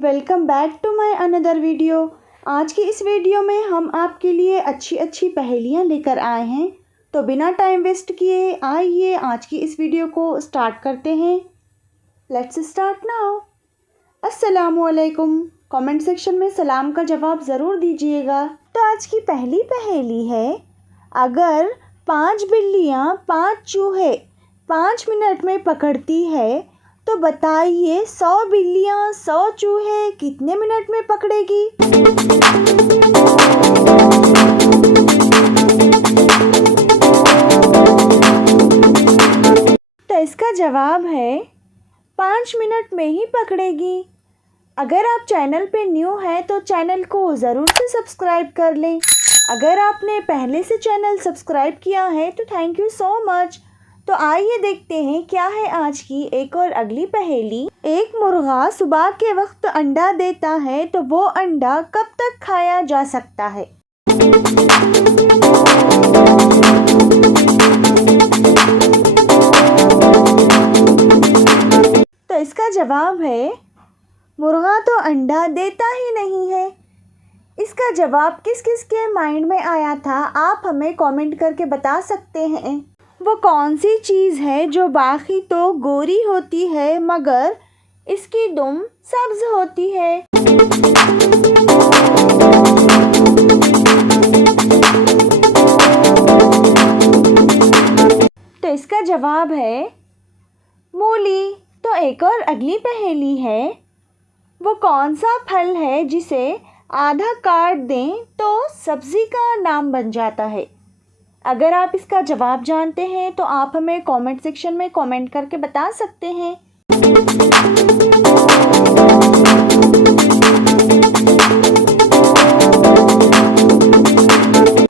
Welcome back to my another video. आज की इस वीडियो में हम आपके लिए अच्छी अच्छी पहेलियाँ लेकर आए हैं। तो बिना टाइम वेस्ट किए आइए आज की इस वीडियो को स्टार्ट करते हैं। Let's start now. अस्सलामुअलैकुम। कमेंट सेक्शन में सलाम का जवाब ज़रूर दीजिएगा। तो आज की पहली पहेली है, अगर 5 बिल्लियाँ 5 चूहे 5 मिनट में पकड़ती है तो बताइए 100 बिल्लियाँ 100 चूहे कितने मिनट में पकड़ेगी। तो इसका जवाब है 5 मिनट में ही पकड़ेगी। अगर आप चैनल पे न्यू हैं तो चैनल को ज़रूर से सब्सक्राइब कर लें। अगर आपने पहले से चैनल सब्सक्राइब किया है तो थैंक यू सो मच। तो आइए देखते हैं क्या है आज की एक और अगली पहेली। एक मुर्गा सुबह के वक्त अंडा देता है तो वो अंडा कब तक खाया जा सकता है। तो इसका जवाब है, मुर्गा तो अंडा देता ही नहीं है। इसका जवाब किस किस के माइंड में आया था आप हमें कमेंट करके बता सकते हैं। वो कौन सी चीज़ है जो बाकी तो गोरी होती है मगर इसकी दुम सब्ज होती है। तो इसका जवाब है मूली। तो एक और अगली पहेली है, वो कौन सा फल है जिसे आधा काट दें तो सब्जी का नाम बन जाता है। अगर आप इसका जवाब जानते हैं तो आप हमें कमेंट सेक्शन में कमेंट करके बता सकते हैं।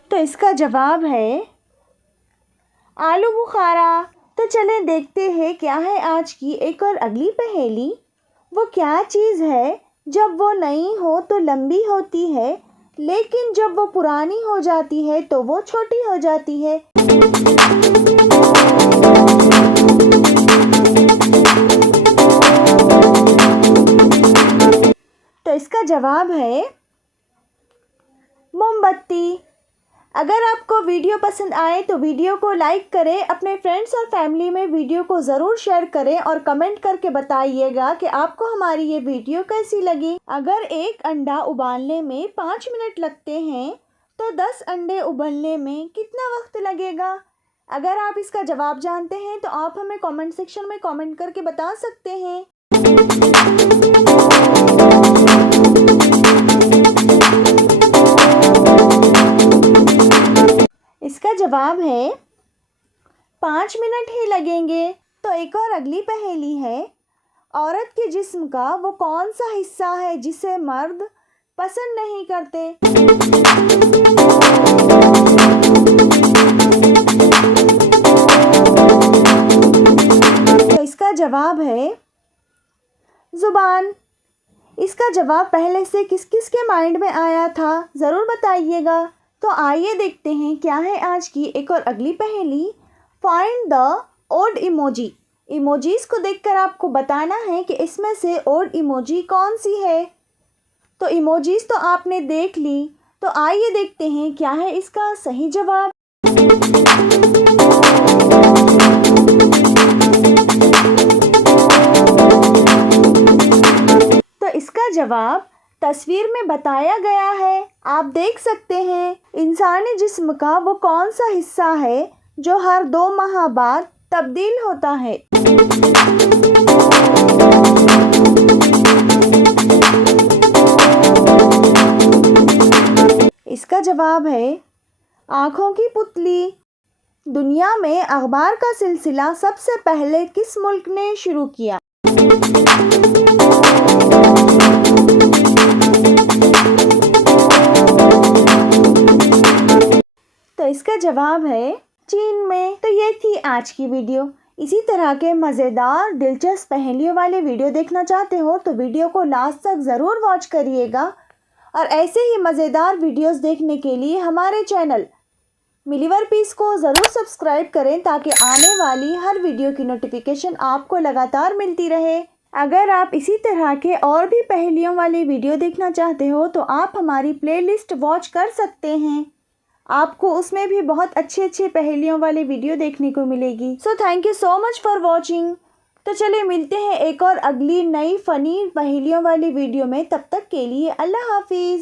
तो इसका जवाब है आलू बुखारा। तो चलें देखते हैं क्या है आज की एक और अगली पहेली। वो क्या चीज़ है जब वो नई हो तो लंबी होती है लेकिन जब वो पुरानी हो जाती है तो वो छोटी हो जाती है। तो इसका जवाब है मोमबत्ती। अगर आपको वीडियो पसंद आए तो वीडियो को लाइक करें, अपने फ्रेंड्स और फैमिली में वीडियो को ज़रूर शेयर करें और कमेंट करके बताइएगा कि आपको हमारी ये वीडियो कैसी लगी। अगर एक अंडा उबालने में 5 मिनट लगते हैं तो 10 अंडे उबलने में कितना वक्त लगेगा। अगर आप इसका जवाब जानते हैं तो आप हमें कमेंट सेक्शन में कमेंट करके बता सकते हैं। इसका जवाब है 5 मिनट ही लगेंगे। तो एक और अगली पहेली है, औरत के जिस्म का वो कौन सा हिस्सा है जिसे मर्द पसंद नहीं करते। तो इसका जवाब है जुबान। इसका जवाब पहले से किस किस के माइंड में आया था ज़रूर बताइएगा। तो आइए देखते हैं क्या है आज की एक और अगली पहेली। Find the odd emoji. Emojis को देखकर आपको बताना है कि इसमें से ओड इमोजी कौन सी है। तो इमोजीज तो आपने देख ली, तो आइए देखते हैं क्या है इसका सही जवाब। तो इसका जवाब तस्वीर में बताया गया है, आप देख सकते हैं। इंसानी जिस्म का वो कौन सा हिस्सा है जो हर 2 माह बाद तब्दील होता है। इसका जवाब है आँखों की पुतली। दुनिया में अखबार का सिलसिला सबसे पहले किस मुल्क ने शुरू किया। तो इसका जवाब है चीन में। तो ये थी आज की वीडियो। इसी तरह के मज़ेदार दिलचस्प पहेलियों वाले वीडियो देखना चाहते हो तो वीडियो को लास्ट तक ज़रूर वॉच करिएगा। और ऐसे ही मज़ेदार वीडियोस देखने के लिए हमारे चैनल मिलीवर पीस को ज़रूर सब्सक्राइब करें ताकि आने वाली हर वीडियो की नोटिफिकेशन आपको लगातार मिलती रहे। अगर आप इसी तरह के और भी पहेलियों वाली वीडियो देखना चाहते हो तो आप हमारी प्लेलिस्ट वॉच कर सकते हैं। आपको उसमें भी बहुत अच्छे अच्छे पहेलियों वाली वीडियो देखने को मिलेगी। So thank you so much for watching. तो चलिए मिलते हैं एक और अगली नई फ़नी पहेलियों वाली वीडियो में। तब तक के लिए अल्लाह हाफिज़।